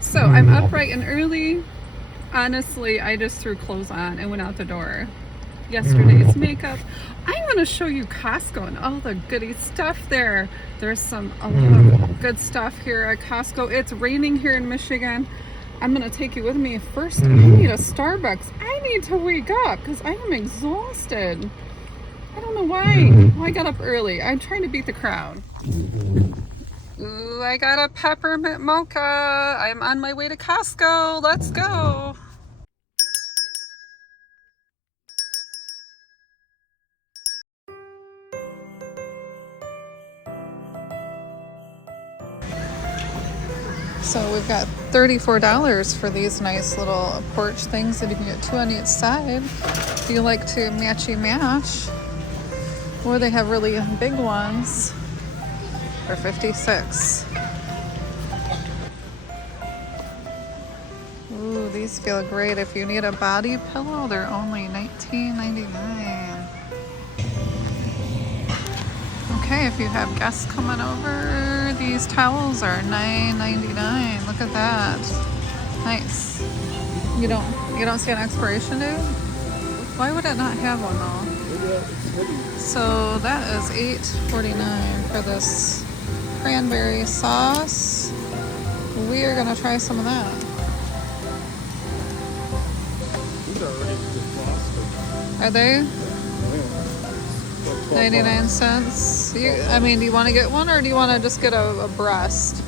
So I'm up bright and early. Honestly, I just threw clothes on and went out the door. Yesterday's makeup. I want to show you Costco and all the goody stuff there. There's a lot of good stuff here at Costco. It's raining here in Michigan. I'm going to take you with me. First, I need a Starbucks. I need to wake up because I am exhausted. I don't know why. I got up early. I'm trying to beat the crowd. Ooh, I got a peppermint mocha. I'm on my way to Costco. Let's go. So we've got $34 for these nice little porch things that you can get 2 on each side if you like to matchy match. Or they have really big ones for $56. Ooh, these feel great. If you need a body pillow, they're only $19.99. Okay, if you have guests coming over, these towels are $9.99. Look at that. Nice. You don't see an expiration date? Why would it not have one though? So that is $8.49 for this cranberry sauce. We are gonna try some of that. Are they? 99 cents. Do you want to get one or do you want to just get a breast?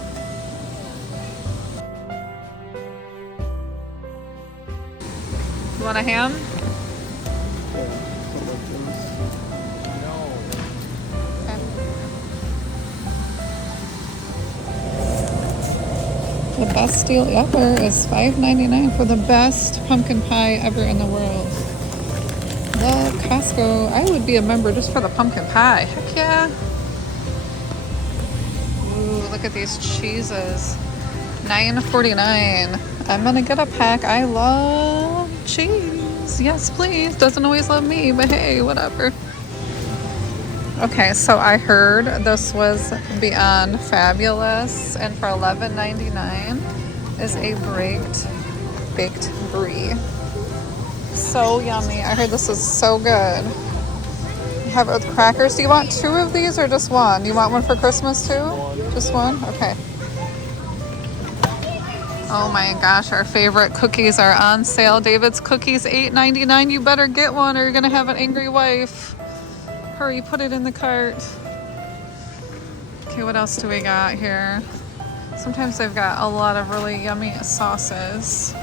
You want a ham? Okay. The best deal ever is $5.99 for the best pumpkin pie ever in the world. Love Costco. I would be a member just for the pumpkin pie. Heck yeah. Ooh, look at these cheeses. $9.49. I'm gonna get a pack. I love cheese. Yes, please. Doesn't always love me, but hey, whatever. Okay, so I heard this was beyond fabulous, and for $11.99 is a baked brie. So yummy. I heard this is so good. You have it with crackers. Do you want 2 of these or just one? You want one for Christmas too? Just one? Okay. Oh my gosh, our favorite cookies are on sale. David's Cookies, $8.99. You better get one or you're gonna have an angry wife. Hurry, put it in the cart. Okay, what else do we got here? Sometimes they've got a lot of really yummy sauces.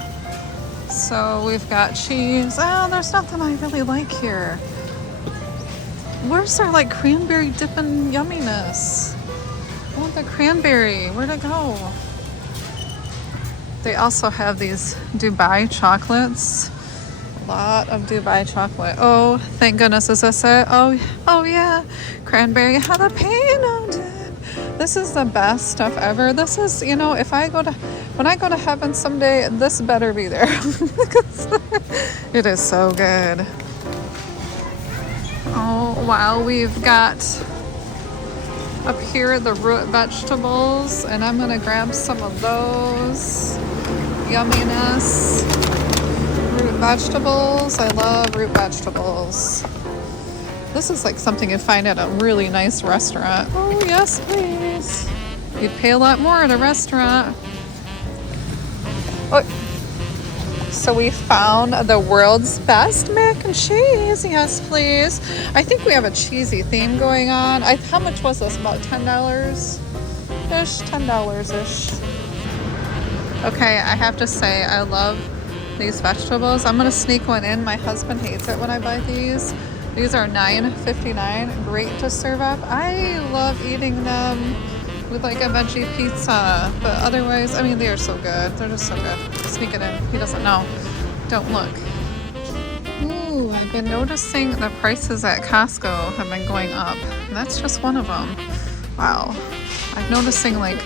So we've got cheese. Oh, there's nothing I really like here. Where's our like cranberry dipping yumminess? I want the cranberry. Where'd it go? They also have these Dubai chocolates. A lot of Dubai chocolate. Oh, thank goodness. Is this it? Oh yeah. Cranberry jalapeno dip. This is the best stuff ever. This is, when I go to heaven someday, this better be there. It is so good. Oh, wow. We've got up here the root vegetables, and I'm going to grab some of those. Yumminess. Root vegetables. I love root vegetables. This is like something you'd find at a really nice restaurant. Oh, yes, please. You'd pay a lot more at a restaurant. Oh. So we found the world's best mac and cheese. Yes, please. I think we have a cheesy theme going on. How much was this? About $10-ish? $10-ish. Okay, I have to say, I love these vegetables. I'm going to sneak one in. My husband hates it when I buy these. These are $9.59. Great to serve up. I love eating them with like a veggie pizza. But otherwise, they are so good. They're just so good. Sneak it in. He doesn't know. Don't look. Ooh, I've been noticing the prices at Costco have been going up. And that's just one of them. Wow. I'm noticing like...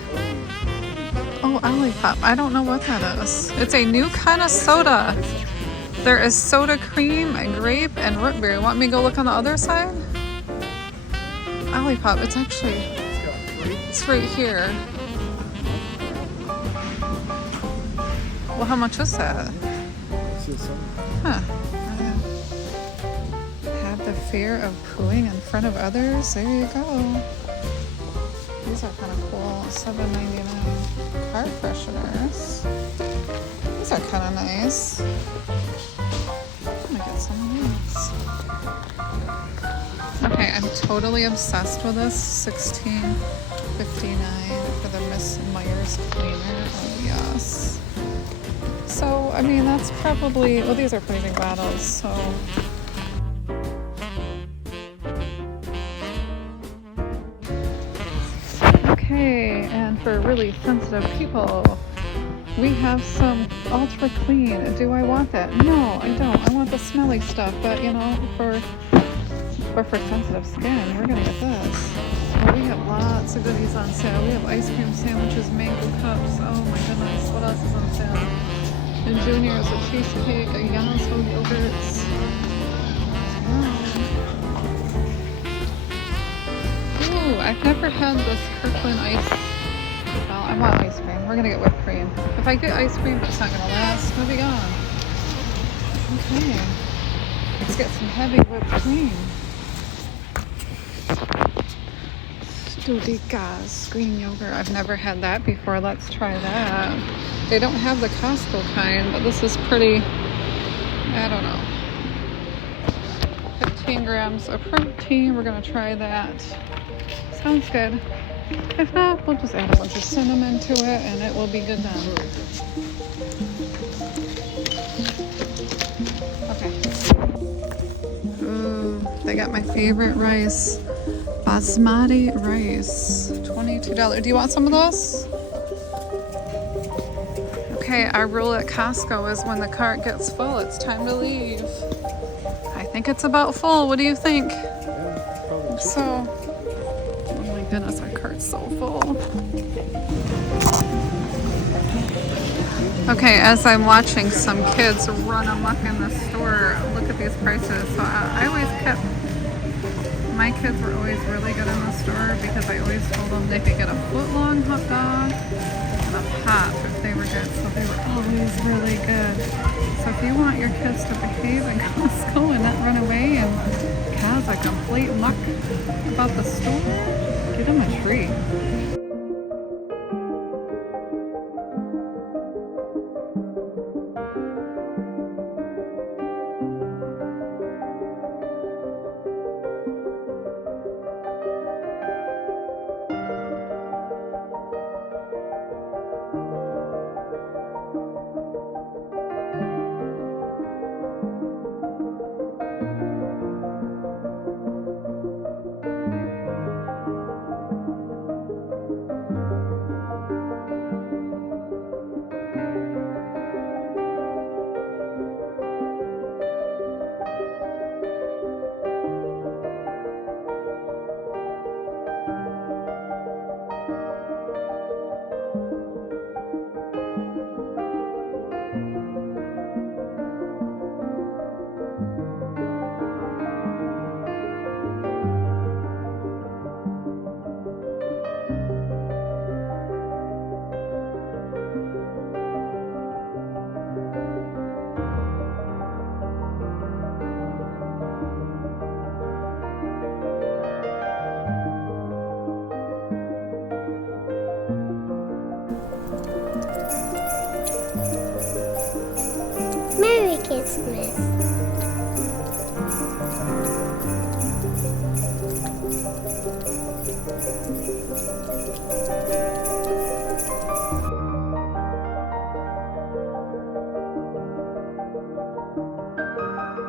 Oh, Olipop. I don't know what that is. It's a new kind of soda. There is soda cream and grape and root beer. Want me to go look on the other side? Olipop. It's right here. Well, how much is that? Let's see something. Huh. Have the fear of pooing in front of others. There you go. These are kind of cool. $7.99. Car fresheners. These are kind of nice. I'm gonna get some of these. Okay, I'm totally obsessed with this. $16.59 for the Miss Myers cleaner. Oh yes. So I mean that's probably. Well, these are pretty big bottles. So. Okay, and for really sensitive people, we have some ultra clean. Do I want that? No, I don't. I want the smelly stuff, but you know, for sensitive skin, we're gonna get this. Well, we have lots of goodies on sale. We have ice cream sandwiches, mango cups. Oh my goodness, what else is on sale? And Junior's a cheesecake, a Yasso yogurts. Ooh, I've never had this Kirkland ice. Well, I want ice cream. We're gonna get whipped cream. If I get ice cream, it's not gonna last. It'll be gone. Okay. Let's get some heavy whipped cream. Studikas green yogurt. I've never had that before. Let's try that. They don't have the Costco kind, but this is pretty, I don't know. 15 grams of protein. We're gonna try that. Sounds good. If not, we'll just add a bunch of cinnamon to it and it will be good then. Okay. Ooh, they got my favorite rice. Basmati rice. $22. Do you want some of this? Okay, our rule at Costco is when the cart gets full, it's time to leave. I think it's about full. What do you think? Yeah, probably. So, oh my goodness, our cart's so full. Okay, as I'm watching some kids run amok in the store, look at these prices. So I always kept, my kids were always really good in the store because I always told them they could get a foot-long hot dog and a pop if they were good. So they were always really good. So if you want your kids to behave in Costco and not run away and cause a complete muck about the store, give them a treat. Merry Christmas.